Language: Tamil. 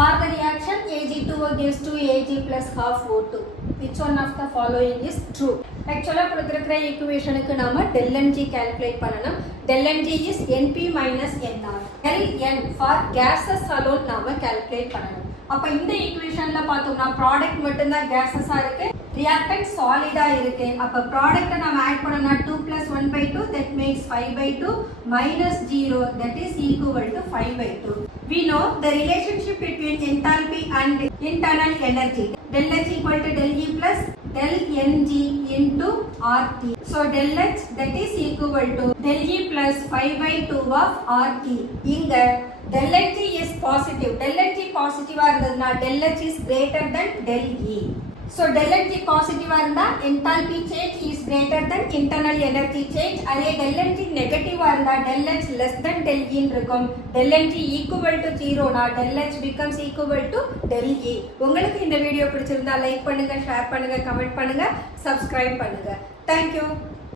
For the reaction Ag2O gives to Ag plus half O2. Which one of the following is true? Actually, கொடுத்திருக்கிற ஈக்குவேஷனுக்கு நாம del Ng calculate பண்ணனும். Del Ng is Np minus Nr. Del N for gases alone நாம calculate பண்ணனும். அப்ப இந்த ஈக்குவேஷன்ல பார்த்தோம்னா ப்ராடக்ட் மட்டும் தான் gases இருக்கு, reactant solid இருக்கு. அப்ப ப்ராடக்ட்ட நாம ஆட் பண்ணனா 2 plus 1 by 2 that makes 5 by 2 minus 0 that is equal to 5 by 2. We know the relationship between enthalpy and internal energy. Del H equal to del E plus del Ng into RT. So del H that is equal to del E plus 5 by 2 of RT. இங்க del Ng is positive. Del Ng positive இருந்ததுனா del H is greater than del E. So del Ng positive இருந்தா enthalpy change is greater than internal energy change. அதே del Ng negative இருந்தா del H less than del E இருக்கும். del Ng equal to 0 னா del H becomes equal to del E. உங்களுக்கு இந்த வீடியோ பிடிச்சிருந்தா லைக் பண்ணுங்க, ஷேர் பண்ணுங்க, கமெண்ட் பண்ணுங்க, சப்ஸ்கிரைப் பண்ணுங்க. Thank you.